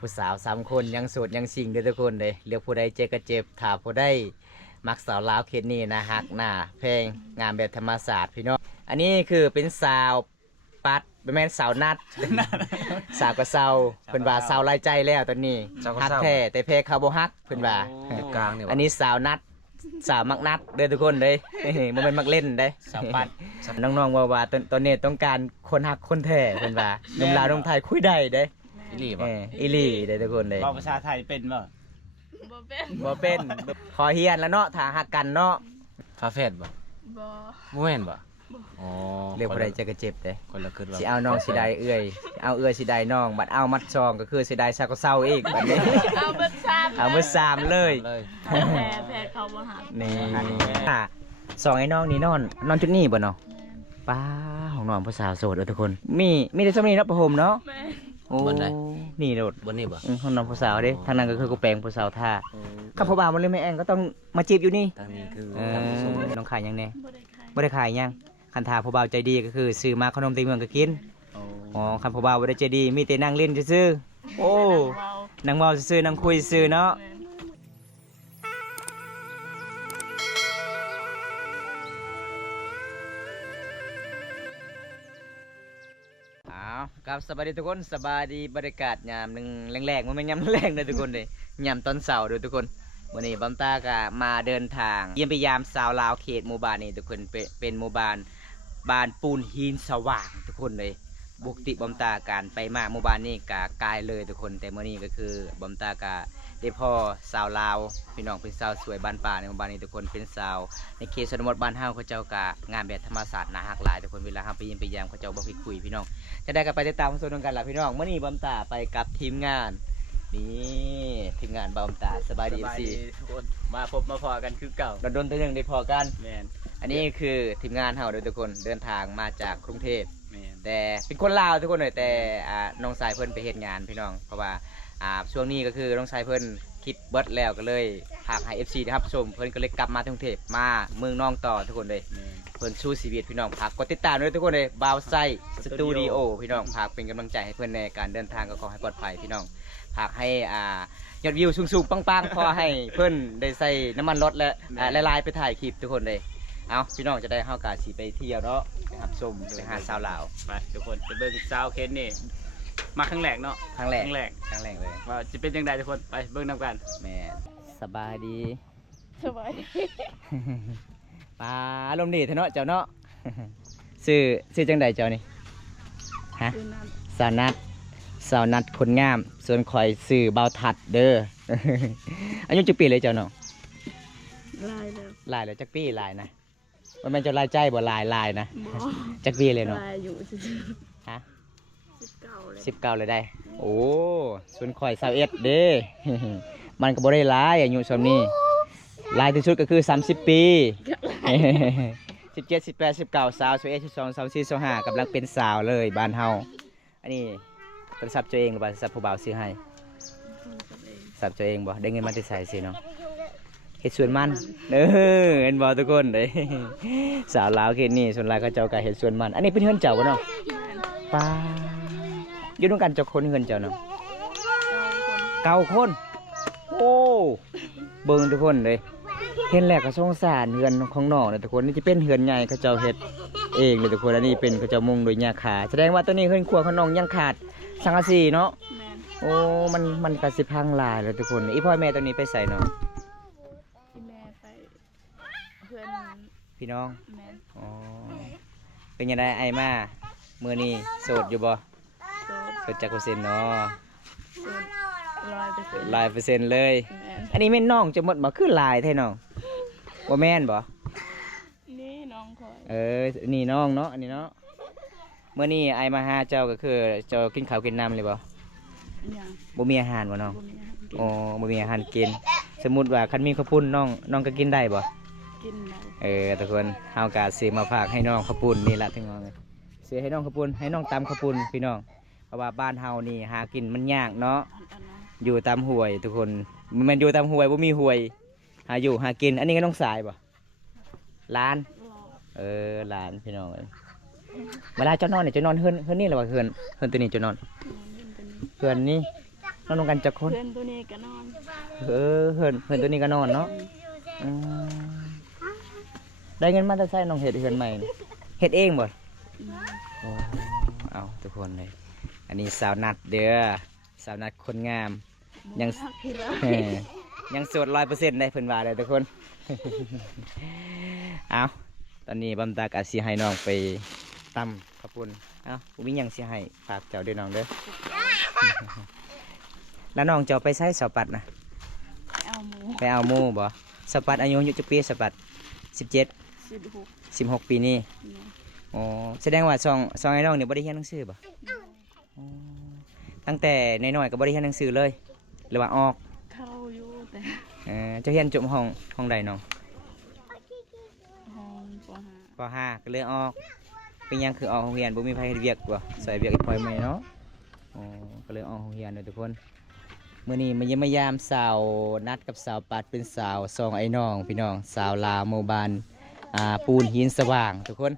ผู้สาว3 คนยังโสดยังซิงเด้อทุกคนเลยเลือกผู้ใดเจอก็เจ็บถ้าผู้ใดมักสาวลาวเขตนี้นะฮักหน้าเพลงงานแบบธรรมศาสตร์พี่น้องอันนี้คือเป็นสาวปัดเป็นแม่นสาวนัด สาวกระเซาเพิ่นว่าสาวลายใจแล้วตอนนี้ฮักแท้แต่เพลเขาบ่ฮักเพิ่นว่า กลางเนี่ย อันนี้สาวนัดสาวมักนัดเด้อทุกคนเลย มันเป็นมักเล่นเด้สาวปัด น้องๆว่าตอนนี้ต้องการคนฮักคนแท้เพิ่นว่าหนุ่มลาวหนุ่มไทยคุยได้เด้ อีหลี เอ บ่ ออีหลีเด้อทุกคนเลย เว้าภาษาไทยเป็นบ่ บ่เป็น บ่เป็นพอเฮียนแล้วเนาะถ้าฮักกันเนาะ ฟ้าแฝดบ่ บ่ บ่แม่นบ่อ๋อ เรียกผู้ใดจะกระเจ็บเด้ คนละคิดว่า สิเอาน้องสิได้เอื้อยเอาเอื้อยสิได้น้องบัดเอามัดซองก็คือสิได้ซากเศร้าอีกบัดนี้ เอาเบิดซ้ำ เอาเบอร์3เลย เลย แพ้เขาบ่หัก นี่สองไอ้น้องนี่นอนจุดนี้บ่เนาะป้าของน้องผู้สาวโสดทุกคนมีแต่สำนีเนาะประหมเนาะ แม่ โอ้นี่โดด บนนี้บ่ ห้องนอนผู้สาวเด้ทางนั้นก็คือกูแปลงผู้สาวท่าข้าพ่อบ่าวมันเลยไม่แองก็ต้องมาจีบอยู่นี่ ทางนี้คือ น้องขายยังแน่ บ่ได้ขาย บ่ได้ขายยังคันทาพ่อบ่าวใจดีก็คือซื้อมาขนมตีเมืองก็กินอ๋อคันพ่อบ่าวบ่ได้ใจดีมีแต่นั่งเล่นซื่อๆโอ้ เว้า นั่งเว้าซื่อๆนั่งคุยซื่อเนาะ แม่น อ้าวครับสบายดีทุกคนสบายดีบรรยากาศยามหนึงแรงๆมันไม่ยามแรงเลยทุกคนเลยยามตอนเช้าเด้อทุกคนวันนี้บัมตาก็มาเดินทางเยี่ยมไปยามสาวลาวเขตหมู่บ้านนี่ทุกคนเป็นหมู่บ้านปูนหินสว่างทุกคนเลยบุกติบัมตาการไปมาหมู่บ้านนี่กะกายเลยทุกคนแต่เมื่อนี้ก็คือบัมตากะได้พ่อสาวลาวพี่น้องเป็นสาวสวยบ้านป่าในหมู่บ้านนี้ทุกคนเป็นสาวในเขตชนบทบ้านเฮาเขาเจ้ากะงานแบบธรรมศาสตร์น่าฮักหลายทุกคนเวลาเฮาไปเยี่ยมไปยามเขาเจ้าบ่ไปคุยพี่น้องจะได้กันไปติดตามชมกันล่ะพี่น้องเมื่อนี้บัมตาไปกับทีมงานนี่ทีมงานบัมตาสบายดีสิ ทุกคนมาพบมาพอกันคือเก่า โดนตัวหนึ่งได้พอกัน แม่น อันนี้คือทีมงานเฮาเด้อทุกคนเดินทางมาจากกรุงเทพ แม่น แต่เป็นคนลาวทุกคนเลยแต่น้องสายเพิ่นไปเฮ็ดงานพี่น้องเพราะว่าช่วงนี้ก็คือน้องสายเพิ่นคลิปเบิดแล้วก็เลยพากให้ FC นะครับชมเพิ่นก็เลยกลับมาที่กรุงเทพมาเมืองน้องต่อทุกคนเลย แม่น เพิ่นสู้ชีวิตพี่น้องฝากกดติดตามด้วยทุกคนเลยบาวไซสตูดิโอพี่น้องฝากเป็นกำลังใจให้เพิ่นในการเดินทางก็ขอให้ปลอดภัยพี่น้องฝากให้ยอดวิวสูงๆปังๆพอให้เพิ่นได้ใส่น้ำมันรถและละลายไปถ่ายคลิปทุกคนเลยเอาพี่น้องจะได้เฮากาสิไปเที่ยวเนาะนะครับชมไปหาสาวลาว ไปทุกคนไปเบิ่งซาวเคนนี่มาครั้งแรกเนาะ ครั้งแรก ครั้งแรก ครั้งแรกเลย ว่าจะเป็นจังไดทุกคนไปเบิ่งนํกัน แม่สบายดี สบายดี ปลาอารมณ์ดีเถอะเนาะเจ้าเนาะ ซื้อจังใดเจ้านี่ฮะ คือนั้น สาวนัดคนงามส่วนคอยซื้อเบาทัดเด้อ อายุจักปีเลยเจ้าเนาะ ลายแล้ว ลายแล้วจักปีลายนะมันเป็นเจ้าลายใจบ่ลายนะ บ่ จักปีเลยเนาะ ลายอยู่ซื่อ ฮะ ๆ19เลย 19เลยได้ โอ้ส่วนคอย21เด้ มันก็บ่ได้หลายอายุส่ำนี้ลายที่สุดก็คือ30 ปี 17 18 19สาว11 12 24 25กำลังเป็นสาวเลยบ้านเฮาอันนี้โทรศัพท์ตัวเองหรือว่าโทรศัพท์ผู้บ่าวซื้อให้โทรศัพท์ตัวเองบ่ได้เงินมาที่ใส่สิเนาะเฮ็ดสวนมันเด้อเห็นบ่ทุกคนเด้ สาวลาวเขตนี้ส่วนหลายเขาเจ้าก็เฮ็ดสวนมันอันนี้เป็นเฮือนเจ้าบ่เนาะป้าอยู่นำกันเจ้าคนเฮือนเจ้าเนาะ9 คนโอ้เบิ่งทุกคนเลยเห็นแล้วก็สงสารเฮือนของน้องนะทุกคนนี่จะเป็นเฮือนใหญ่เขาเจ้าเฮ็ดเองเลยทุกคนอันนี้เป็นเขาเจ้ามุงโดยหญ้าคาแสดงว่าตัวนี้เฮือนครัวของน้องยังขาดสังกะสีเนาะ แม่น โอ้มันก็สิพังหลายเลยทุกคนอีพ่อแม่ตัวนี้ไปใส่เนาะ ที่แม่ไปเพื่อน พี่น้อง แม่น อ๋อเป็นยังไงไอ้มามื้อนี้โสดอยู่บ่ โซ โสดจักเปอร์เซ็นต์เนาะ โซ100% 100%เลย แม่น อันนี้แม่นน้องจะหมดบ่คือหลายแท้น้องบ่แม่นบ่ นี่น้องคอย นี่น้องเนาะอันนี้เนาะเมื่อนี้ไอ้มาหาเจ้าก็คือเจ้ากินข้าวกินน้ำเลยบ่ หยัง บ่มีอาหารบ่น้อง บ่มีอาหารกิน อ๋อบ่มีอาหารกิน สมมุติว่าคันมีข้าวปุ้นน้องก็กินได้บ่ กินได้ ทุกคนเฮาก็ซื้อมาฝากให้น้องข้าวปุ้นนี่ล่ะถึงว่าไงซื้อให้น้องข้าวปุ้นให้น้องตำข้าวปุ้นพี่น้องเพราะว่าบ้านเฮานี่หากินมันยากเนาะ อันนั้น อยู่ตามห้วยทุกคนมันอยู่ตามห้วยบ่มีห้วย หาอยู่หากิน อันนี้ก็น้องสายบ่ร้าน รอ ร้านพี่น้องเอ้ยเวลาเจ้านอนเนี่ยเจ้านอนเฮือนนี่หรือว่าเฮือนตัวนี้เจ้านอน นอนเล่นกันนี่ เฮือนนี่ นอนนำกันจักคน เพื่อนตัวนี้ก็นอน เพิ่นตัวนี้ก็นอนเนาะอืมได้เงินมาแต่ใช้น้องเฮ็ดเฮือนใหม่นี่เฮ็ดเองบ่โอ้เอาทุกคนเลยอันนี้สาวนัดเด้อสาวนัดคนงาม ยัง พักทีแล้ว เออยังโสด100%ได้เพิ่นว่าเลยทุกคน เอาตอนนี้บำตากอาสิให้น้องไปตำข้าวปุ้นเอาผมมีหยังสิให้ฝากเจ้าด้วยน้องเด้อ แล้วน้องเจ้าไปใช้สาวปัดนะ เอาหมู ไปเอาหมู่บ่สาวปัดอายุอยู่จักปีสาวปัด17 16 16 ปีนี้อ๋อแสดงว่าซองไอ้น้องนี่บ่ได้เรียนหนังสือบ่อ๋อตั้งแต่น้อยๆก็บ่ได้เรียนหนังสือเลย หรือว่าออก เข้าอยู่แต่ เจะเรียนจบห้องใดน้อง ห้องป ป .5 ก็เลยออกเป็นหยังคือออกโรงเรียนบ่มีไผเฮ็ดเวียกบ่ใส่เวียกอีกพอยไหมเนาะอ๋อก็เลยออกโรงเรียนเด้อทุกคนมื้อนี้มาเยี่ยมมายามสาวนัดกับสาวปัดเป็นสาวซองไอ้น้องพี่น้องสาวลาวหมู่บ้านปูนหินสว่างทุกคน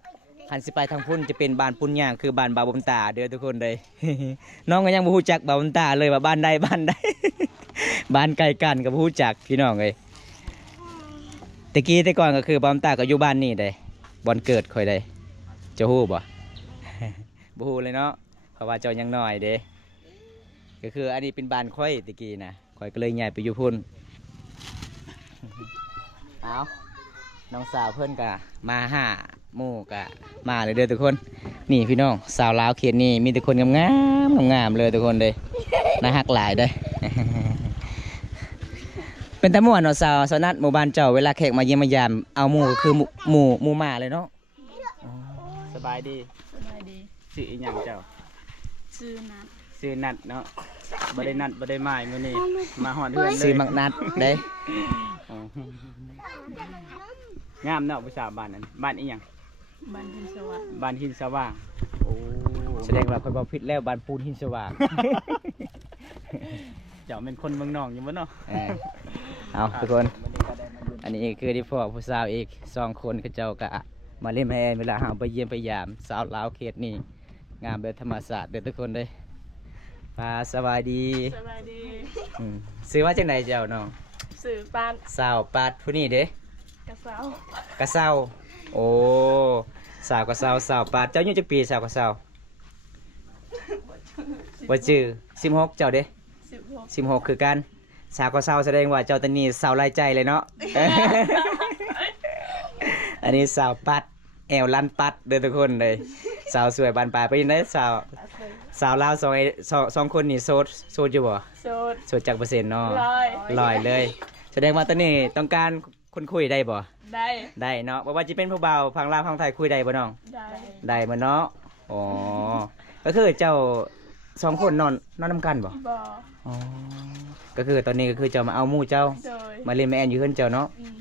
คันสิไปทางพุ่นจะเป็นบ้านปุ้นย่างคือบ้านบาวบำตาเด้อทุกคนเลย น้องก็ยังบ่ฮู้จักบาวบำตาเลยว่าบ้านใด บ้านใด บ้านไกลกันก็บ่ฮู้จักพี่น้องเอ้ยแต่ก่อนก็คือบาวบำตาก็อยู่บ้านนี่เด้บ่อนเกิดข่อยได้เจ้าฮู้บ่ บ่ฮู้เลยเนาะเพราะว่าเจ้ายังน้อยเด้ก็คืออันนี้เป็นบ้านข่อยตะกี้นะข่อยก็เลยย้ายไปอยู่พุ่น เอาน้องสาวเพิ่นก็มาหาหมู่ก็มาเลยเด้อทุกคนนี่พี่น้องสาวลาวเขตนี่มีแต่คนงามๆงามๆเลยทุกคนเลยน่าฮักหลายเด้อ เป็นตะม่วนเนาะสาวนัดหมู่บ้านเจ้าเวลาแขกมาเยี่ยมมายามเอาหมู่ก็คือหมู่หมาเลยเนาะ สบายดี สบายดี ชื่ออีหยังเจ้า ชื่อนัด ชื่อนัดเนาะบ่ได้นัดบ่ได้หมายมื้อนี้มาฮอดเฮือนเลย ซื้อมักนัดเด้ อ๋องามเนาะผู้สาวบ้านนั้นบ้านอีหยัง บ้านพิมสวัสดิ์ บ้านหินสว่างโอ้ แสดงว่าข่อยบ่ผิดแล้วบ้านปูนหินสว่าง เจ้าเป็นคนเมืองนอกอยู่บ่เนาะ เอาทุกคน มื้อนี้ก็ได้มาอยู่ อันนี้คือที่พ่อผู้สาวอีก2 คนเขาเจ้าก็มาเล่นแฮนเวลาหาไปเยี่ยมไปยามสาวลาวเขตนี่งามแบบธรรมศาสตร์เด้อทุกคนเด้ปาสบายดี สบายดี ซื้อมาจากไหนเจ้าน้อง สื่อปาน สาวปัดผู้นี้เด้ กระเซาก ระเซาโอ้สาวกระเซาสาวปัดเจ้าอายุจักปีสาวกระเซาบ่ชื่อ16เจ้าเด้ 16 16คือกันสาวกระเซาแสดงว่าเจ้าตอนนี้สาวรายใจเลยเนาะ อันนี้สาวปัดแอวลันปัดเด้อทุกคนเลยสาวสวยบานปลายไปยังไงสาวลาวสองคนนี่โสดอยู่บ่ โสด โสดจากเปอร์เซ็นต์เนาะ 100 ลอยเลย แสดงว่าตอนนี้ต้องการคนคุยได้บ่ ได้ ได้เนาะบ่ว่าจะเป็นผู้บ่าวพังลาวพังไทยคุยได้บ่น้อง ได้ ได้บ่เนาะอ๋อก็คือเจ้า2 คนนอนนำกันบ่ บ่ อ๋อก็คือตอนนี้ก็คือเจ้ามาเอาหมู่เจ้า โดย มาเล่นแม่แอนอยู่เฮือนเจ้าเนาะ อืม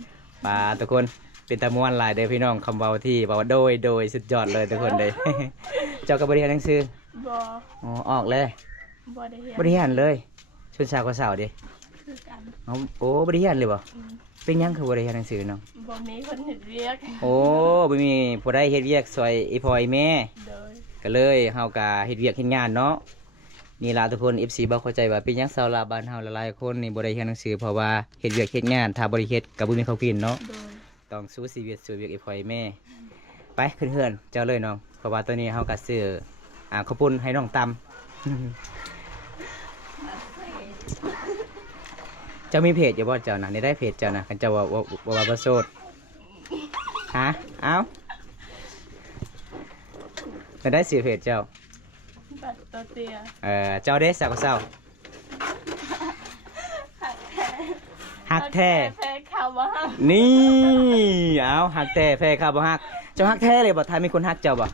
ป่าทุกคนเป็นตะม่วนหลายเด้อพี่น้องคำเว้าที่บอกว่าโดยสุดยอดเลยทุกคนเลย เจ้าก็บ่ได้เรียนหนังสือ บ่ อ๋อออกเลย บ่ได้เรียน บ่ได้เรียนเลยชวนสาวก็สาวเด้ คือกัน อ๋อโอ้บ่ได้เรียนเลยบ่ อืม เป็นหยังคือบ่ได้เรียนหนังสือเนาะ บ่มีคนเฮ็ดเวียก โอ้บ่มีผู้ใดเฮ็ดเวียกซอยอีพ่ออีแม่ โดย ก็เลยเฮาก็เฮ็ดเวียกเฮ็ดงานเนาะนี่ล่ะทุกคน FC บ่เข้าใจว่าเป็นหยังสาวลาวบ้านเฮาหลายๆคนนี่บ่ได้เรียนหนังสือเพราะว่าเฮ็ดเวียกเฮ็ดงานถ้าบ่ได้เฮ็ดก็บ่มีข้าวกินเนาะ โดย ต้องสู้ชีวิตสู้เวียกอีพ่ออีแม่ไปขึ้นเฮือนเจ้าเลยน้องเพราะว่าตัวนี้เฮาก็ซื้อข้าวปุ้นให้น้องตำ เจ้ามีเพจอยู่บ่เจ้านะนี่ได้เพจเจ้านะคันเจ้าว่าบ่โสดฮะเอ้าจะได้ซื้อเพจเจ้า บัตรตัวเตีย เจ้าเด้สาวก็เศร้าฮักแท้ แพ้ข่าวว่าฮัก นี่เอาฮักแท้แพ้ครับบ่ฮักเจ้าฮักแท้เลยบ่ถ้ามีคนฮักเจ้าบ่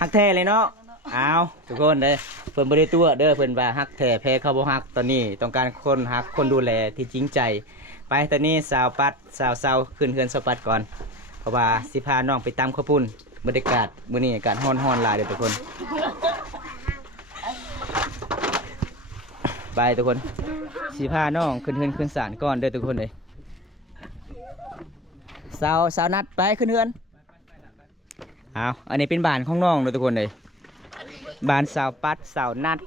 ฮักแท้เลยเนาะเอาทุกคนเด้อเพิ่นบ่ได้ตัวเด้อเพิ่นว่าฮักแท้แพ้เขาบ่ฮักตอนนี้ต้องการคนฮักคนดูแลที่จริงใจไปตอนนี้สาวปัดสาวขึ้นเฮือนสาวปัดก่อนเพราะว่าสิพาน้องไปตำข้าวปุ้นบรรยากาศมื้อนี้อากาศร้อนๆหลายเด้อทุกคนไปทุกคนสิพาน้องขึ้นเฮือนขึ้นศาลก่อนเด้อทุกคนเด้สาวนัดไปขึ้นเฮือนเอาอันนี้เป็นบ้านของน้องเด้อทุกคนเลยบ้านสาวปัดสาวนัด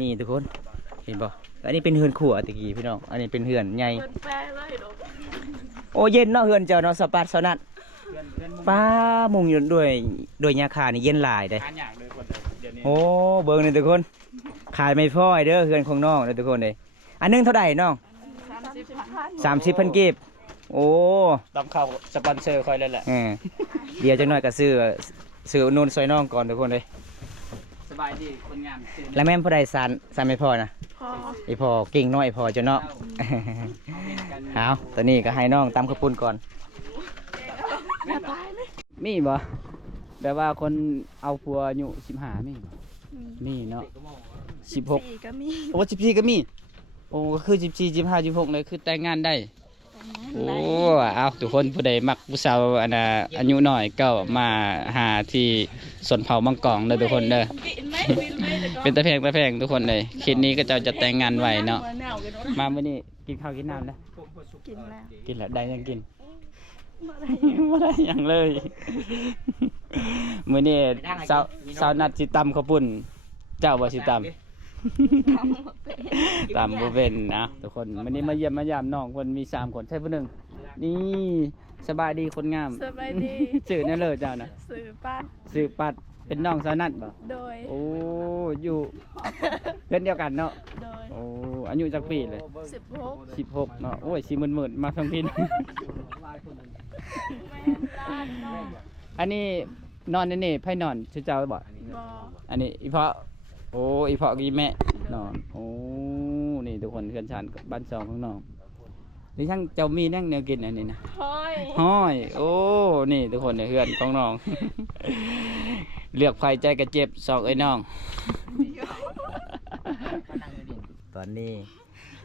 นี่ทุกคน เห็นบ่อันนี้เป็นเฮือนขั่วตะกี้พี่น้องอันนี้เป็นเฮือนใหญ่ เพิ่นแปลเลยดอก โอ้เย็นเนาะเฮือนเจ้าเนาะสปัดสนัด เพื่อนมุม ฟ้ามุงอยู่ด้วยหญ้าคานี่เย็นหลายเด้ หาอย่างเลยคนเลยเดี๋ยวนี้ โอ้เบิ่งนี่ทุกคนขายไม่พอเด้อเฮือนของน้องเด้อทุกคนเด้อันนึงเท่าใดน้อง 30,000กีบโอ้ ต้องเข้าสปอนเซอร์คอยเลยแหละ เออเดี๋ยวจังหน่อยก็ซื้ออุดหนูนซอยน้องก่อนทุกคนเลย สบายดีคนงามตื่น แล้วแม่นผู้ใดสานไม่พอนะ พอ ไอพอเก่งน้อยพอจนเนาะ เอาตอนนี้ก็ให้น้องตำข้าวปุ้นก่อน อย่าตายเลย มีบ่แบบว่าคนเอาผัวอายุ15มีบ่มีเนาะ16 สี่ก็มี โอ้14ก็มีโอ้ก็คือ14 15 16เลยคือแต่งงานได้โอ้เอาทุกคนผู้ใดมักผู้สาวอันน่ะอายุน้อยก็มาหาที่สวนเผามังกรเด้อทุกคนเด้อ กินไหมวินไหมเดี๋ยวก่อน เป็นตะแพงทุกคนเลยคลิปนี้ก็จะแต่งงานไว้เนาะ หนาวกันเนาะ มามื้อนี้กินข้าวกินน้ำแล้ว กินแล้ว กินแล้วได้ยังกิน บ่ได้ ไม่ได้หยังเลย มื้อนี้สาวนัดสิตำข้าวปุ้นเจ้าบ่สิตำตำบ่เป็นนะทุกคนมื้อนี้มาเยี่ยมมายามน้องเพิ่นมี3คนใช่ผู้หนึงนี่สบายดีคนงาม สบายดี ชื่อนั่นเลยเจ้านะ สื่อป้า ชื่อปัดเป็นน้องสาวนัดบ่ โดย โอ้อยู่เพื่อนเดียวกันเนาะ โดย โอ้อายุจักปีเลย 16 16เนาะโอ้ยสิหมื่นๆมาทั้งพิน อันนี้นอนนี่ไผนอนชื่อเจ้าบ่ บ่ อันนี้อีเพาะโอ้อีเพาะกับอีแม่นอนโอ้นี่ทุกคนเพื่อนชานบ้านซองของน้องนี่ช่างเจ้ามีนั่งแนวกินอันนี้นะ ห้อย ห้อยโอ้นี่ทุกคนเนี่ยเพื่อนของน้อง เลือกไฟใจกระเจ็บสองไอ้น้อง ตอนนี้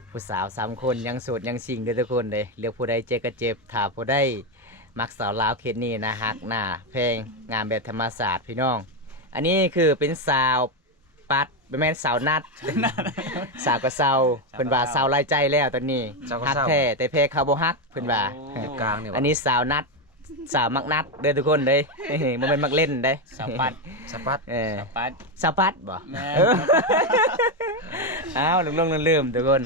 ผู้สาว3คนยังโสดยังซิงเด้อทุกคนเลยเลือกผู้ใดเจ็บก็เจ็บถ้าผู้ใดมักสาวลาวเขตนี้นะฮักหน้าเพลงงามแบบธรรมศาสตร์พี่น้อง อันนี้คือเป็นสาวปัดเป็นแม่นสาวนัด สาวก็เศร้าเพิ่นว่าสาวลายใจแล้วตอนนี้ฮักแท้แต่เพเขาบ่ฮักเพิ่นว่า อยู่กลางเนี่ย อันนี้สาวนัดสาวมักนัดเด้อทุกคนเลย บ่แม่นมักเล่นเด้ สาวปัด สปัด เออ ปัด สาวปัดบ่ แม่ เออ อ้าวลงๆลืมๆทุกคน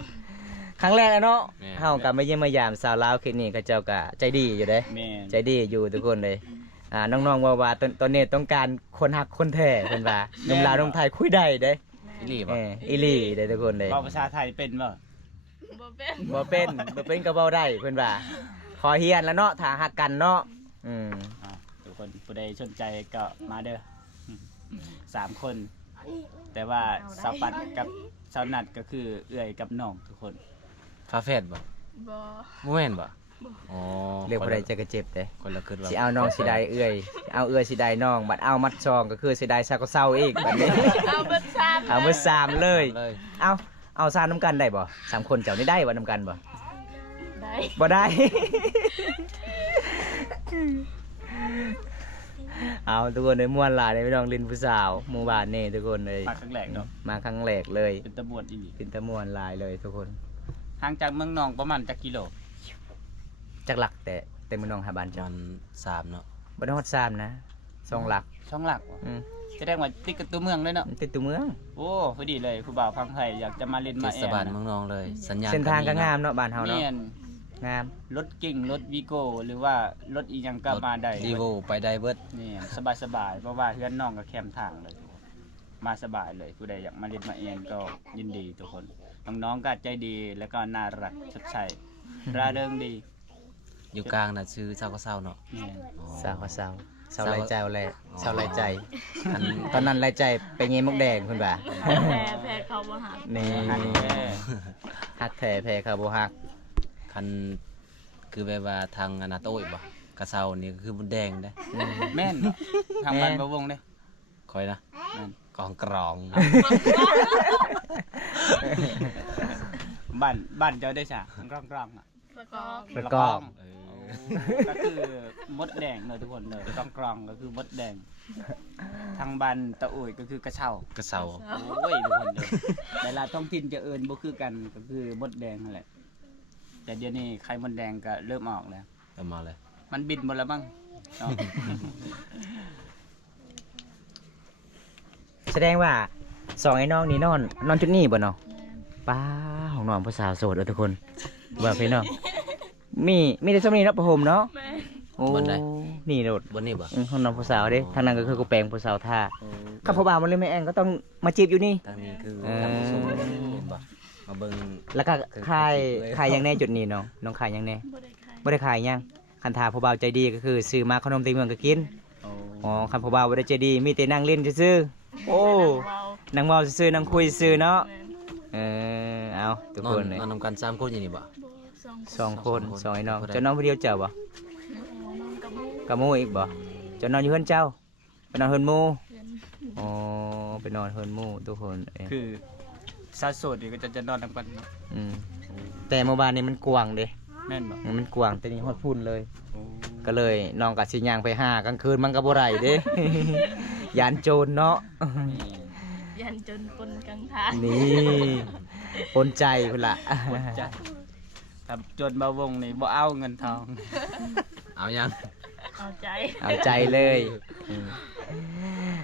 ครั้งแรกแล้วเนาะเฮากลับมาเยี่ยมมายามสาวลาวคืนนี้เขาเจ้าก็ใจดีอยู่เด้ แม่ ใจดีอยู่ทุกคนเลยน้องๆว่าตอนนี้ต้องการคนหักคนแท้เพิ่นว่าหนุ่มลาวหนุ่มไทยคุยได้เด้ อีหลี เอ บ่ ออีหลีเด้ทุกคนเลย เว้าภาษาไทยเป็นบ่ บ่เป็น บ่เป็นก็เว้าได้เพิ่นว่าขอเฮียนแล้วเนาะถ้าหักกันเนาะอืม ทุกคนผู้ใดสนใจก็มาเด้อ3 คน แต่ว่าสาวปัดกับสาวนัดก็คือเอื้อยกับน้องทุกคน ฟาแฟดบ่ บ่ บ่แม่นบ่อ๋อ เรียกผู้ใดจะกระเจ็บเด้ คนละคิดว่า สิเอาน้องสิได้เอื้อยเอาเอื้อยสิได้น้องบัดเอามัดซองก็คือสิได้ซาก็เศร้าอีกบัดนี้ เอาเบิดซาม เอามือสามเลย เลย เอาซาน้ำกันได้บ่3 คนเจ้านี่ได้บ่น้ำกันบ่ ได้ บ่ได้ เอาทุกคนเลยม่วนหลายเลยพี่น้องลินผู้สาวหมู่บ้านนี่ทุกคนเลย มาครั้งแรกเนาะ มาครั้งแรกเลย เป็นตะบวดอีหลี เป็นตะม่วนหลายเลยทุกคน ห่างจากเมืองนองประมาณจักกิโล จักหลักแต่เต็มมือน้องหาบ้าน จ เจ้า อน3เนาะ บ่ได้ฮอด3นะ2หลัก ช่องหลัก อืม แสดงว่าติดกับตัวเมืองเลยเนาะ ติดตัวเมือง โอ้พอดีเลยผู้บ่าวฟังไทยอยากจะมาเล่น เท มา ศบาลเมืองนองเลย สัญญาณ เส้นทางก็ มี งามเนาะบ้านเฮาเนาะ เมียน งาม รถเก่งรถวีโก้หรือว่ารถอีหยังก็มาได้ รีโวไปได้เบิด นี่สบายๆเพราะว่าเพื่อนน้องก็แคมทางเลยมาสบายเลยผู้ใดอยากมาเล่นมาเองก็ยินดีทุกคนน้องๆก็ใจดีแล้วก็น่ารักชดใช้ร่าเริงดี อยู่กลางน่ะชื่อเศร้าก็เศร้าเนาะ นี่ อ๋อ สาวก็สาวสาวหลายใจเอาแหละ อ๋อ สาวหลายใจ อัน ตอนนั้นหลายใจไปเงี้ยมกแดงเพิ่นว่า แพ้เขาบ่หา นี่ ฮักแท้ ฮักแท้แพ้เขาบ่ฮัก คันคือแบบว่าทางอนาโต้ยบ่กระเซานี่ก็คือมันแดงเด้ แม่นเนาะทางบ้านบ่วงเด้ คอยนะ แม่น กองกรอง บ้านเจ้าได้จ้ะกล้องๆอ่ะ ประกอบ ประกอบ เออ ก็คือมดแดงเลยทุกคนเลยกล้องๆก็คือมดแดงทางบ้านตะอุ่ยก็คือกระเช้าก ระเซา โอ้ยทุกคนเลยเวลาท้องถิ่นจะเอิ้นบ่คือกันก็คือมดแดงนั่นแหละแต่เดี๋ยวนี้ไข่มดแดงก็เริ่มออกแล้ว เอามาเลย มันบินหมดแล้วมั้งเนาะ แสดงว่าสองไอ้น้องนี่นอนจุดนี้บ่เนาะ ป้าของน้องผู้สาวโสดเด้อทุกคนว่าพี่น้องมีแต่สำนี้เนาะประหมเนาะ แม่ โอ้นี่โดด บนนี้บ่ ของน้องผู้สาวเด้ทางนั้นก็คือกูแปลงผู้สาวท่าข้าพ่อบ่าวมันเลยแม่แองก็ต้องมาจีบอยู่นี่ ทางนี้คือ เออ ทางผู้สูงเห็นบ่มาเบิ่ง แล้วก็ขายยังแน่จุดนี้น้องขายยังแน่ บ่ได้ขาย บ่ได้ขายยังคันทาพ่อบ่าวใจดีก็คือซื้อมาขนมตีเมืองก็กิน โอ้ อ๋อคันพ่อบ่าวบ่ได้ใจดีมีแต่นั่งเล่นซื่อๆโอ้ เว้า นั่งเว้าซื่อๆนั่งคุยซื่อเนาะ แม่น เอาทุก นอ คน นเลย นอนนำกัน3คนอยู่นี่บ่ บ่ สองคนสองไอ้น้อง คนใด เจ้าน้องผู้เดียวเจ้าบ่ นอนกับหมู่ กับหมู่อีกบ่เจ้านอนอยู่เฮือนเจ้าไปนอนเฮือนหมู่ เพื่อน อ๋อไปนอนเฮือนหมู่ทุกคนเอ้ย คือสาวโสดนี่ก็จะนอนนำกันเนาะ มแต่เมื่อวานนี้มันกว้างเด้ แม่นบ่ มันกว้างแต่นี่ฮอดพุ่นเลย โอ้ ก็เลยน้องก็สิย่างไปหากลางคืนมันก็บ่ได้เด้ ยานโจรเนาะ ยันจนปนกลางทาง นี่ปนใจพุ่นล่ะ จ้ะถ้าจนบ่าวงนี่บ่เอาเงินทอง เอายัง เอาใจ เอาใจเลย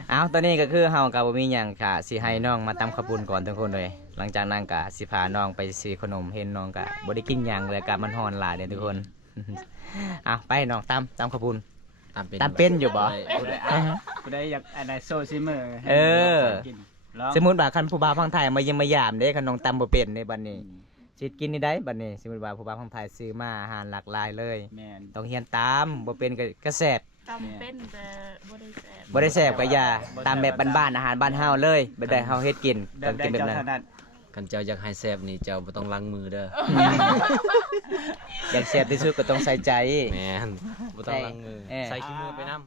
เอาตอนนี้ก็คือเฮากับบ่มีหยังค่ะสิให้น้องมาตำข้าวปุ้นก่อนทุกคนเลย หลังจากนั้นก็สิพาน้องไปซื้อขนมเห็นน้องก็บ่ได้กินหยังเลยก็มันฮ้อนหลายเด้อทุกคน เอาไปน้องตำข้าวปุ้น ตามเป็น ตามเป็นอยู่บ่ กูได้อยากอันไหนโซซิเมอร์ เออ กินลอง สมมุติว่าคันผู้บ่าวพังไทยมาเยี่ยมมายามเด้คันน้องตำบ่เป็นในบัดนี้สิกินนี่ได้บัดนี้สมมุติว่าผู้บ่าวพังไทยซื้อมาอาหารหลากหลายเลย แม่น ต้องเรียนตามบ่เป็นก็แซ่บ ตำเป็นแต่บ่ได้แซ่บ บ่ได้แซ่บก็อย่าตามแบบบ้านๆอาหารบ้านเฮาเลยแบบได้เฮาเฮ็ดกิน แบ ต้อบ ง ได้ กินแบบ เจ้า นั้น ถนัด คันเจ้าอยากให้แซ่บนี่เจ้าบ่ต้องล้างมือเด้อ อยากแซ่บที่สุดก็ต้องใส่ใจ แม่นบ่ต้องล้างมือ เออ ใส่ขี้มือไปนํ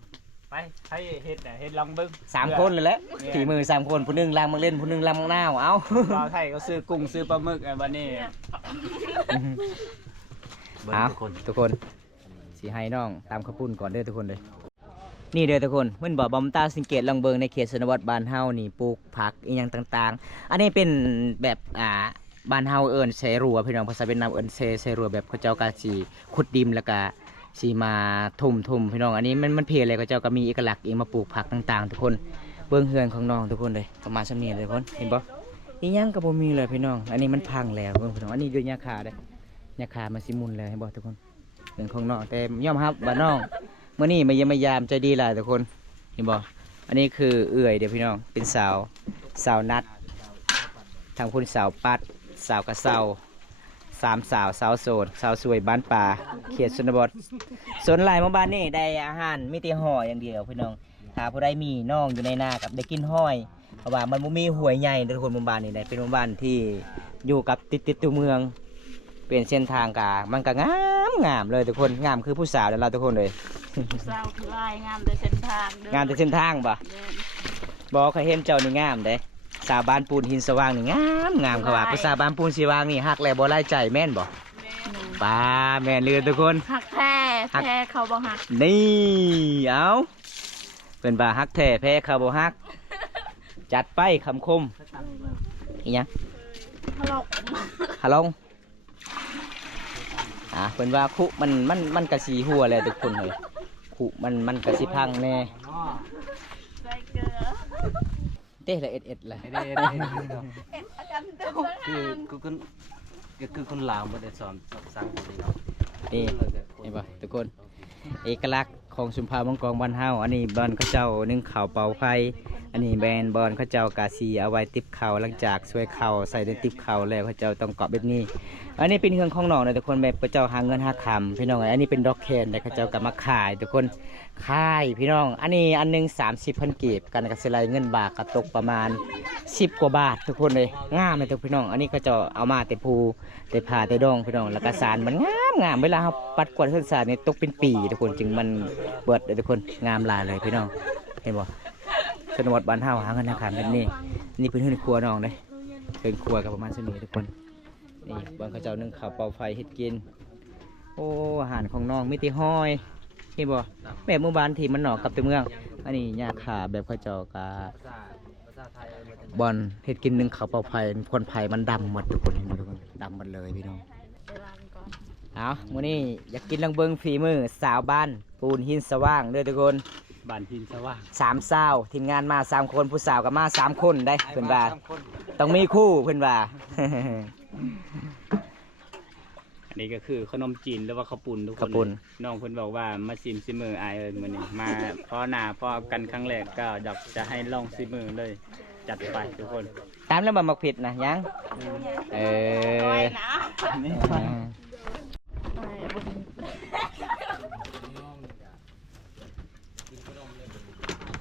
ไปให้เฮ็ดน่ะเฮ็ดลองเบิ่ง สามคนเลยแหละฝีมือสามคนผู้หนึงล้างมังเล่นผู้หนึงล้างมังนาวเอ้า บ่าวไทยก็ซื้อกุ้งซื้อปลาหมึกอันบัดนี้ เบิ่ง เอา ทุกคน ทุกคนสิให้น้องตามข้าวปุ้นก่อนเด้อทุกคนเลยนี่เด้อทุกคนเพิ่นบอกบอมตาสังเกตลองเบิงในเขตชนบทบ้านเฮานี่ปลูกผักอีหยังต่างๆ อันนี้เป็นแบบบ้านเฮาเอิ้นเสรัวพี่น้องภาษาเวียดนามเอิ้นเสรัวแบบเขาเจ้าก็สิขุดดินแล้วก็สิมาทุ่มพี่น้องอันนี้มันเพอะไรเขาเจ้าก็มีเอกลักษณ์เองมาปลูกผักต่างๆ ทุกคนเบิ่งเฮือนของน้องทุกคนเลยประมาณซำนี้เลยทุกคนเห็นบ่อีหยังก็บ่มีเลยพี่น้อง อันนี้มันพังแล้วเบิ่งพี่น้องอันนี้ด้วยหญ้าคาเด้หญ้าคามันสิมุนเลยเห็นบ่ทุกคนเรื่องของน้องแต่ยอมรับว่าน้องมื้อนี้มาเยี่ยมมายามใจดีหลายทุกคนเห็นบ่อันนี้คือเอื้อยเด้อพี่น้องเป็นสาวนัดทางคุณสาวปัดสาวกระเซาสามสาวโสดสาวสวยบ้านป่าเขตชนบทส่วนหลายหมู่บ้านนี่ได้อาหารมีแต่ห่ออย่างเดียวพี่น้องถ้าผู้ใดมีน้องอยู่ในนากับได้กินห้อยเพราะว่ามันบ่มีห้วยใหญ่ทุกคนหมู่บ้านนี่ได้เป็นหมู่บ้านที่อยู่กับติดตัวเมืองเป็นเส้นทางกามันก็งามเลยทุกคนงามคือผู้สาวแล้วเราทุกคนเลย ผู้สาวคือลายงามแต่เส้นทางเด้อง ามแต่เส้นทางปะ แม่น บอกเขาเห็นเจ้านี่งามเด้สาวบ้านปูนหินสว่างนี่งามเขาว่าผู้สาวบ้านปูนสีว่างนี่ฮักแล้วบ่ไล่ใจแม่นบ่ แม่น ป้าแม่นเลือทุกคน หักแท้แท้เขาบ่หัก นี่เอาเป็นบาฮักแท้แพ้คาร์โบฮัก จัดไปคำคมอีหยัง ฮัลโหล ฮัลโหลเป็นว่าคุมันกระสีหัวเลยทุกคนเลยคุมันกระสีพังแน่ ใส่เกลือ เต้ละเอ็ดเลย อาการเต็มเลย คือคนลาวบ่ได้สอนสั่งคนเนาะ นี่เห็นปะทุกคน เอกลักษณ์ของชุมพรมังกรบ้านเฮาอันนี้บอนเขาเจ้านึ่งข้าวเป่าไฟอันนี้แบรนด์บอนเขาเจ้ากาซีเอาไว้ติบเข่าหลังจากช่วยเข่าใส่ในติบเข่าแล้วเขาเจ้าต้องเกาะแบบนี้ อันนี้เป็นเครื่องของน้องนะทุกคนแบบเขาเจ้าหาเงินหาคำพี่น้องอันนี้เป็นดอกแคนแต่เขาเจ้ากลับมาขายทุกคนขายพี่น้อง อันนี้อันหนึง30,000กีบกันกับสไลเงินบาทก็ตกประมาณ10 กว่าบาททุกคนเลยงามเลยทุกพี่น้อง อันนี้เขาเจ้าเอามาแต่ภูแต่ผ่าแต่ดองพี่น้องแล้วก็สารมันงามเวลาเขาปัดกวาดเครื่องสารนี่ตกเป็นปีทุกคนจึงมันเบิดเลยทุกคนงามหลายเลยพี่น้องเห็นบ่ชนบทบ้านเฮาหาเงินหาคำแบบนี้นี่เป็นเฮือนครัวน้องเลยเฮือนครัวกับประมาณนี้ทุกคนนี่บางเขาเจ้านึ่งข้าวเป่าไฟเฮ็ดกินโอ้อาหารของน้องมีแต่ห้อยเห็นบ่แบบหมู่บ้านที่มันหนอกกับตัวเมืองอันนี้หญ้าคาแบบเขาเจ้ากะบอนเฮ็ดกินนึ่งข้าวเป่าไฟคนไฟมันดำหมดทุกคนเห็นบ่ทุกคนดำหมดเลยพี่น้อง เวลาก่อน เอามื้อนี้อยากกินลังเบิงฝีมือสาวบ้านปูนหินสว่างเด้อทุกคน บ้านหินสว่าง สามสาวทีมงานมา3คนผู้สาวก็มา3คนได้เพิ่นว่าต้องมีคู่เพิ่นว่า อันนี้ก็คือขนมจีนหรือว่าข้าวปุ้นทุกคน ข้าวปุ้น น้องเพิ่นบอกว่ามาซิมซิมืออายเอิ้นมื้อนี้มาพอหน้าพอกันครั้งแรกก็อยากจะให้ลองซิมือเลย จัดไปทุกคน ตามแล้วบ่มักผิดนะยังนี่ไปบ่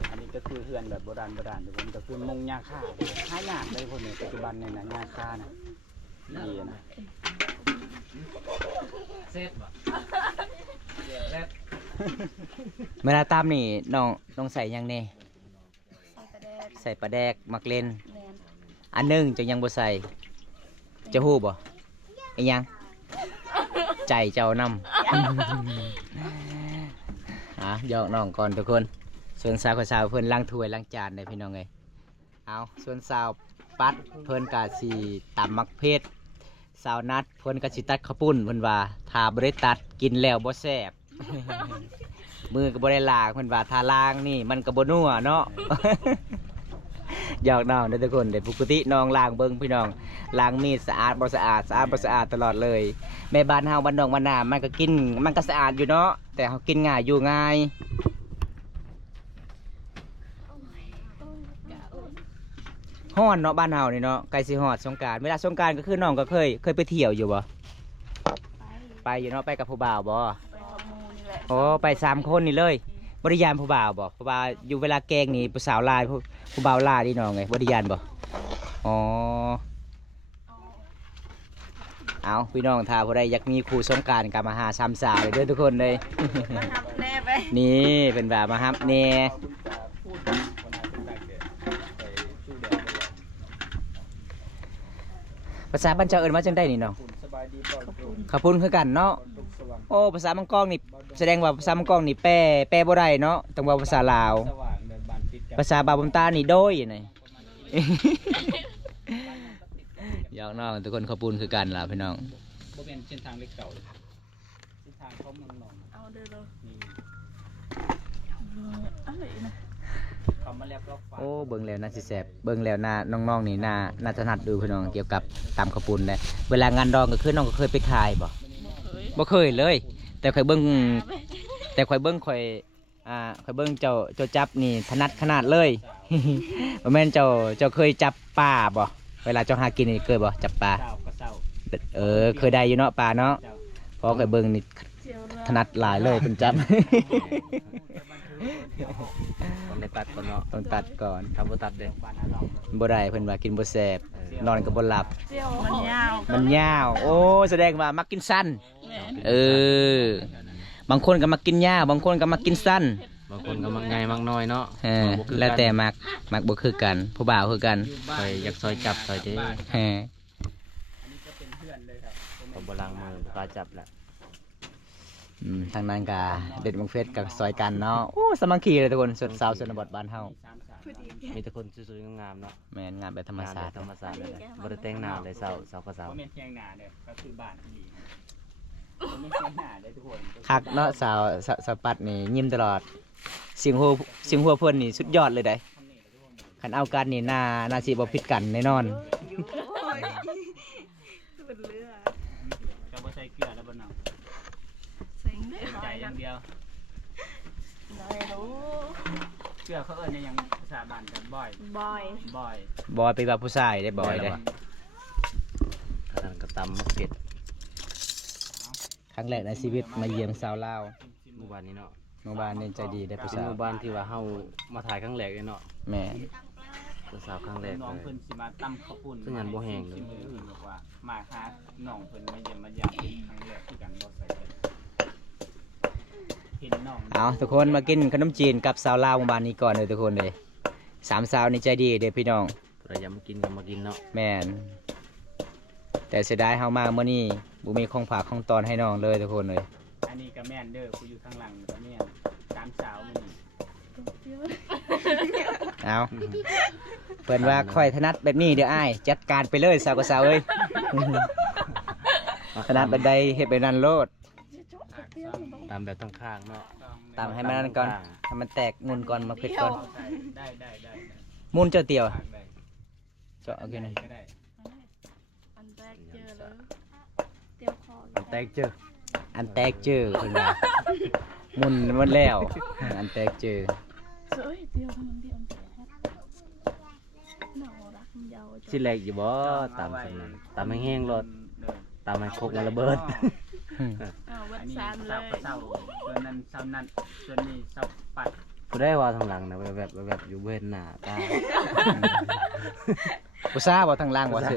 อันนี้ก็คือเฮือนแบบโบราณทุกคนก็คือมงยาค่าหายากเลยทุกคนเนี่ยปัจจุบันเนี่ยนะยาค่านะดีนะ เวลาตามนี่น้องใส่หยังแน่ ใส่กระแดกใส่ปลาแดกมักเล่น แมน อันหนึงจะยังบ่ใส่จะฮู้บ่อีหยังใจเจ้านำ หยอกน้องก่อนทุกคนส่วนสาวกับสาวเพิ่นล้างถ้วยล้างจานได้พี่น้องเอ้ยเอาส่วนสาวปัดเพิ่นก็สิตำมักเพชรสาวนัดเพิ่นก็สิตัดข้าวปุ้นเพิ่นว่าถ้าบ่ได้ตัดกินแล้วบ่แซ่บ มือก็บ่ได้ล้างเพิ่นว่าถ้าล้างนี่มันก็บ่นัวเนาะ หยอกน้องเด้อทุกคนเดี๋ยวปกติน้องล้างเบิ่งพี่น้องล้างมีดสะอาดบ่สะอาดสะอาดบ่สะอาดตลอดเลยแม่บ้านเฮาบ้านนอกบ้านนามันก็กินมันก็สะอาดอยู่เนาะแต่เฮากินง่ายอยู่ง่ายฮ้อนเนาะบ้านเฮานี่เนาะใกล้สิฮอดสงกรานต์เวลาสงกรานต์ก็คือน้องก็เคยไปเที่ยวอยู่บ่ ไป ไปอยู่เนาะไปกับผู้บ่าวบ่ ไปกับหมูนี่แหละ โอ้ไป3คนนี่เลยบริยานผู้บ่าวบ่ผู้บ่าวอยู่เวลาแกงนี่ผู้สาวลายผู้บ่าวลายนี่น้องไงบริยานบ่อ๋อเอาพี่น้องถ้าผู้ใดอยากมีครูสงกรานต์ก็มาหา3สาวเลยเด้อทุกคนเลย มาทำแน่ไป นี่เป็นแบบมาฮับแน่ภาษาบ้านเจ้าเอิ้นว่าจังได้นี่น้องขอบคุณคือกันเนาะโอ้ภาษามังกรนี่แสดงว่าภาษามังกรนี่แปลบ่ได้เนาะต้องว่าภาษาลาว ภาษาบาบุมตานี่โดยนี่ อยากน้องทุกคนขอบคุณคือกันล่ะพี่น้อง บ่เป็นเส้นทางเล็กเก่าเส้นทางเขาเมืองนอง เอาเด้อเลย นี่ อะไรนะ เขามาแล้วก็ฝาก โอ้เบิ่งแล้วน่าสิแซ่บเบิ่งแล้วน่าน้องๆนี่น่าถนัดดูพี่น้องเกี่ยวกับตำข้าวปุ้นเลยเวลางานดองก็คือน้องก็เคยไปขายบ่ เคย บ่เคยเลย แต่ข่อยเบิ่งแต่ข่อยเบิ่งข่อยเบิ่งเจ้าจับนี่ถนัดขนาดเลย บ่แม่นเจ้าเคยจับปลาบ่เวลาเจ้าหากินนี่เคยบ่จับปลา เจ้าก็เจ้า เคยได้อยู่เนาะปลาเนาะ เจ้า พอข่อยเบิ่งนี่ เจียวเรือ ถนัดหลายเลยเป็นจับ ต้องได้ตัดก่อนเนาะ ต้องตัดก่อน ทำบ่ตัดเด้ บ้านเรา บ่ได้เพิ่นว่ากินบ่แซ่บนอนก็บ่หลับ เจียวมันยาว มันยาว โอ้แสดงว่ามักกินสั้น แม่น เออบางคนก็มักกินยาวบางคนก็มักกินสั้น บางคนก็มักง่ายมักน้อยเนาะ เออ บ่คือกัน แล้วแต่มักบ่คือกัน ผู้บ่าวคือกัน คอยอยากซอยจับซอยเด้ เออ เขาบ่ล้างมือบ่กล้าจับแหละ ทางนั้นก็เด็ดบังเฟสกับซอยกันเนาะโอ้สามัคคีเลยทุกคนสดสาวชนบทบ้านเฮา มีแต่คนสวยๆงามๆเนาะ แม่นงานแบบธรรม งาม ชา แบบ ติ ธรรมชาติเลยนะบ่ได้แต่งหน้าเลยเศร้าก็เศร้า บ่แม่นเพียงหน้าเด้อก็คือบ้านที่ดีบ่แม่นเพียงหน้าเด้อทุกคน คักเนาะสาวปัดนี่ยิ้มตลอดเสียงหัวเพิ่นนี่สุดยอดเลยได้คันเอากันนี่น่าสิบ่ผิดกันแน่นอน เป็นเรือ ก็บ่ใส่เกลือแล้วบ่เนาะ เซ็งได้ ใจอย่างเดียว ไม่รู้ เกลือเขาเอิ้นหยังภาษาบ้านกันบ่อย บอย บ่อย บอยไปว่าผู้ชายได้บอยได้ ขนาดก็ตำมะเขือ ครั้งแรกในชีวิตมาเยี่ยมสาวลาว หมู่บ้านนี้เนาะ หมู่บ้านนี่ใจดีได้ผู้ เป็น สา ห ว มู่บ้านที่ว่าเฮามาถ่ายครั้งแรกเลยเนาะ แม่ ผู้สาวครั้งแรก น้อง เล เพิ่ ย นสิมาตำข้าวปุ้น ซึ่งงานบ่แห้งเลย สิมื้ออื่นบอกว่ามาหาน้องเพิ่นมาเยี่ยมมายามเป็นครั้งแรกคือกันบ่ใส่เลยเห็นน้อง เอาทุกคนมากินขนมจีนกับสาวลาวหมู่บ้านนี้ก่อนเลยทุกคนเลยสามสาวนี่ใจดีเด้อพี่น้อง เราอยากมากินก็มากินเนาะ แม่นแต่เสียดายเฮามาเมื่อนี้บ่มีของฝากของตอนให้น้องเลยทุกคนเลย อันนี้ก็แม่นเด้อผู้อยู่ข้างหลังก็แม่นสามสาวมื้อนี้ เอาเพิ่นว่าค่อยถนัดแบบนี้เดี๋ยวอ้ายจัดการไปเลยสาวกับสาวเอ้ย ถนัดแบบใดเฮ็ดแบบนั้นโลด ตามแบบต้องข้างเนาะ 2 1 ตำให้มันนั่นก่อนให้มันแตกมุนก่อนมาเผ็ดก่อน ได้ มุนเจ้าเตียวเจาะเอาแค่นี้ อันแรกเจอเลยเตียวคอ อันแตกเจออันแตกเจอคุณว่ามุนมันแล้วอันแตกเจอ เอ้ยเตียวมันเตียวแฮะหนาวรักมันยาว สิแลกอยู่บ่ตามสำนั้นตามแห้งๆรถตามให้ครกมันระเบิด วัด อันนี้ ซานเล เสาย ก็เสาส่วนนั้นเสานั้นส่วนนี้เสาปัด ผู้ได้ว่าทางหลังนะแบบอยู่เว้นหน้าตา ผู้สาวบ่ทางล่างบ่เ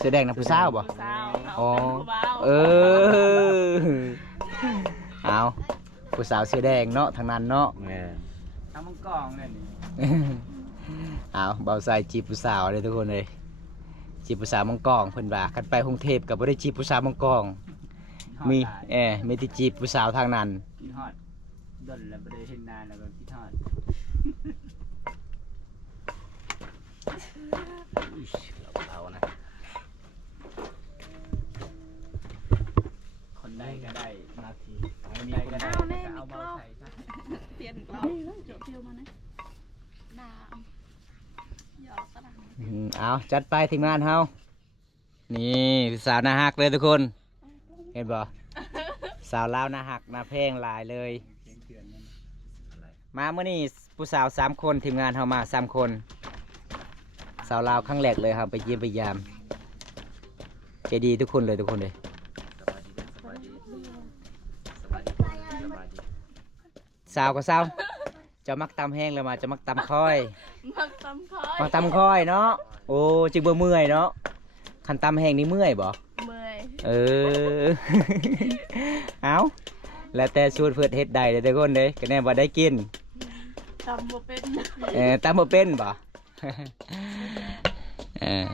สื้อแดงนะผู้สาวบ่ สาว อ๋อ เบา เออเอาผู้สาวเสื้อแดงเนาะทางนั้นเนาะ แม่ ทำมังกองเลยนี่ เอาเบาใส่จีบผู้สาวเลยทุกคนเลยจีบผู้สาวมังกรเพิ่นว่ากันไปกรุงเทพก็บ่ได้จีบผู้สาวมังกรมีมีที่จีบผู้สาวทางนั้น กินฮอดดนแล้วบ่ได้เห็นนานแล้วก็กินฮอด เรานะ คนใดก็ได้นาทีคนใดก็ได้ก็เอาเบาใส่ซะ เปลี่ยนกล้องเจาะเตียวมานะหนาวหยอกกระดัง เอาจัดไปทีมงานเฮานี่สาวหน้าฮักเลยทุกคน เห็นบ่สาวลาวหน้าฮักหน้าแพงหลายเลย มาเมื่อนี้ผู้สาว3 คนทีมงานเฮามา3 คนสาวลาวครั้งแรกเลยครับไปเยี่ยมไปยามใจดีทุกคนเลยทุกคนเลยสาวก็สาวจะมักตำแห้งเลยมาจะมักตำค่อย มักตำคอย มักตำค่อยเนาะโอ้จึงบ่เมื่อยเนาะคันตำแห้งนี่เมื่อยบ่ เมื่อย เออ เอาแล้วแต่สูตรเพื่อเฮ็ดได้เลยทุกคนเลยก็แน่บ่ได้กิน ตำบ่เป็น ตำบ่เป็นบ่ เออ